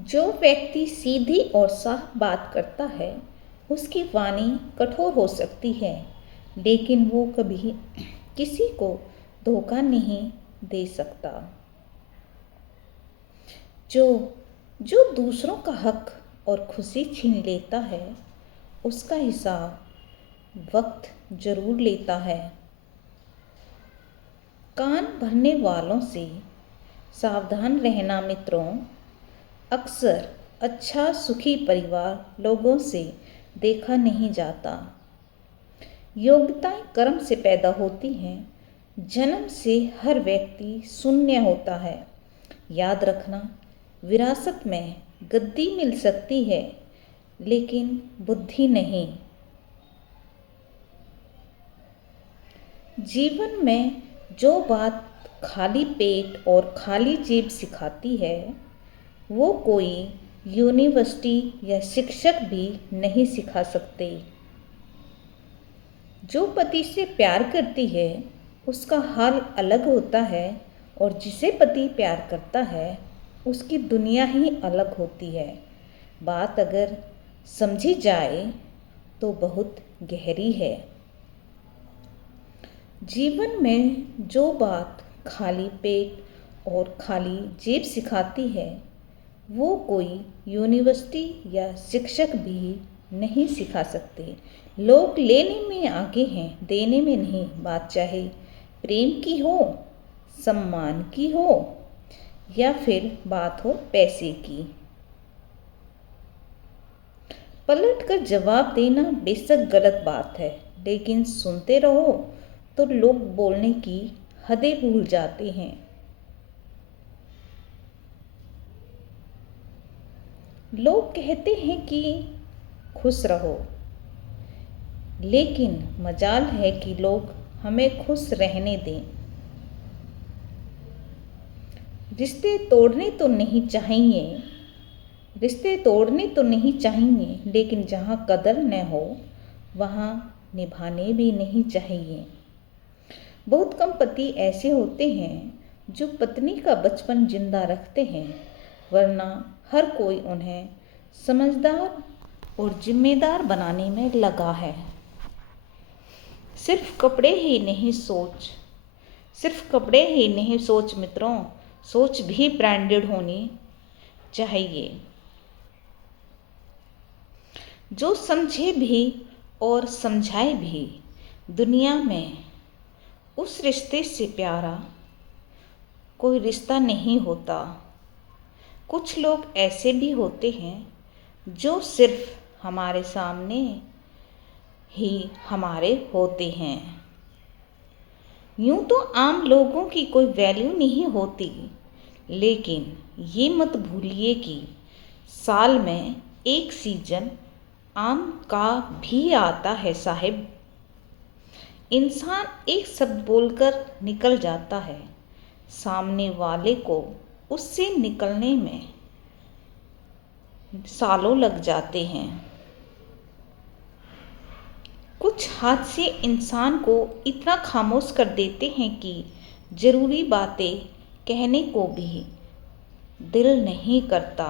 जो व्यक्ति सीधी और साफ बात करता है उसकी वाणी कठोर हो सकती है, लेकिन वो कभी किसी को धोखा नहीं दे सकता। जो जो दूसरों का हक और खुशी छीन लेता है उसका हिसाब वक्त जरूर लेता है। कान भरने वालों से सावधान रहना मित्रों। अक्सर अच्छा सुखी परिवार लोगों से देखा नहीं जाता। योग्यताएं कर्म से पैदा होती हैं। जन्म से हर व्यक्ति शून्य होता है। याद रखना, विरासत में गद्दी मिल सकती है लेकिन बुद्धि नहीं। जीवन में जो बात खाली पेट और खाली जेब सिखाती है वो कोई यूनिवर्सिटी या शिक्षक भी नहीं सिखा सकते। जो पति से प्यार करती है उसका हाल अलग होता है और जिसे पति प्यार करता है उसकी दुनिया ही अलग होती है। बात अगर समझी जाए तो बहुत गहरी है। जीवन में जो बात खाली पेट और खाली जेब सिखाती है वो कोई यूनिवर्सिटी या शिक्षक भी नहीं सिखा सकते। लोग लेने में आगे हैं, देने में नहीं। बात चाहे प्रेम की हो, सम्मान की हो या फिर बात हो पैसे की। पलट कर जवाब देना बेशक गलत बात है, लेकिन सुनते रहो तो लोग बोलने की हदें भूल जाते हैं। लोग कहते हैं कि खुश रहो, लेकिन मजाल है कि लोग हमें खुश रहने दें। रिश्ते तोड़ने तो नहीं चाहिए, लेकिन जहाँ कदर न हो वहाँ निभाने भी नहीं चाहिए। बहुत कम पति ऐसे होते हैं जो पत्नी का बचपन जिंदा रखते हैं, वरना हर कोई उन्हें समझदार और जिम्मेदार बनाने में लगा है। सिर्फ कपड़े ही नहीं सोच मित्रों, सोच भी ब्रांडेड होनी चाहिए। जो समझे भी और समझाए भी, दुनिया में उस रिश्ते से प्यारा कोई रिश्ता नहीं होता। कुछ लोग ऐसे भी होते हैं जो सिर्फ हमारे सामने ही हमारे होते हैं। यूं तो आम लोगों की कोई वैल्यू नहीं होती, लेकिन ये मत भूलिए कि साल में एक सीजन आम का भी आता है साहिब। इंसान एक शब्द बोलकर निकल जाता है, सामने वाले को उससे निकलने में सालों लग जाते हैं। कुछ हादसे इंसान को इतना खामोश कर देते हैं कि जरूरी बातें कहने को भी दिल नहीं करता।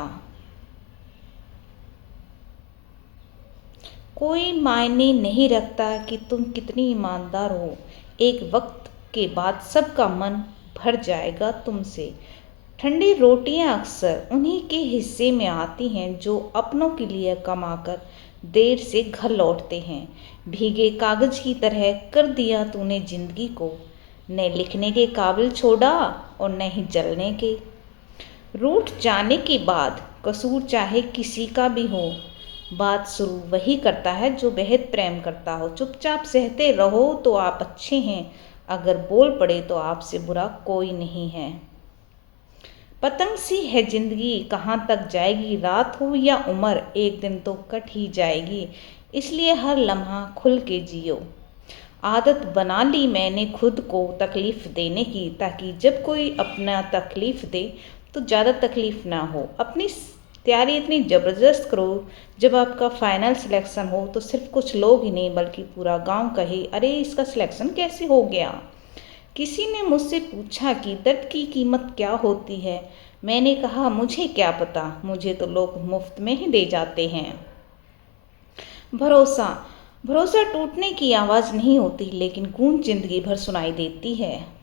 कोई मायने नहीं रखता कि तुम कितनी ईमानदार हो, एक वक्त के बाद सबका मन भर जाएगा तुमसे। ठंडी रोटियां अक्सर उन्हीं के हिस्से में आती हैं जो अपनों के लिए कमाकर देर से घर लौटते हैं। भीगे कागज की तरह कर दिया तूने जिंदगी को, न लिखने के काबिल छोड़ा और न ही जलने के। रूठ जाने के बाद कसूर चाहे किसी का भी हो, बात शुरू वही करता है जो बेहद प्रेम करता हो। चुपचाप सहते रहो तो आप अच्छे हैं, अगर बोल पड़े तो आपसे बुरा कोई नहीं है। पतंग सी है जिंदगी, कहाँ तक जाएगी, रात हो या उम्र, एक दिन तो कट ही जाएगी। इसलिए हर लम्हा खुल के जियो। आदत बना ली मैंने खुद को तकलीफ देने की, ताकि जब कोई अपना तकलीफ दे तो ज़्यादा तकलीफ ना हो। अपनी तैयारी इतनी ज़बरदस्त करो, जब आपका फाइनल सिलेक्शन हो तो सिर्फ कुछ लोग ही नहीं बल्कि पूरा गांव कहे, अरे इसका सिलेक्शन कैसे हो गया। किसी ने मुझसे पूछा कि दर्द की कीमत क्या होती है। मैंने कहा, मुझे क्या पता, मुझे तो लोग मुफ्त में ही दे जाते हैं। भरोसा भरोसा टूटने की आवाज़ नहीं होती, लेकिन गूंज जिंदगी भर सुनाई देती है।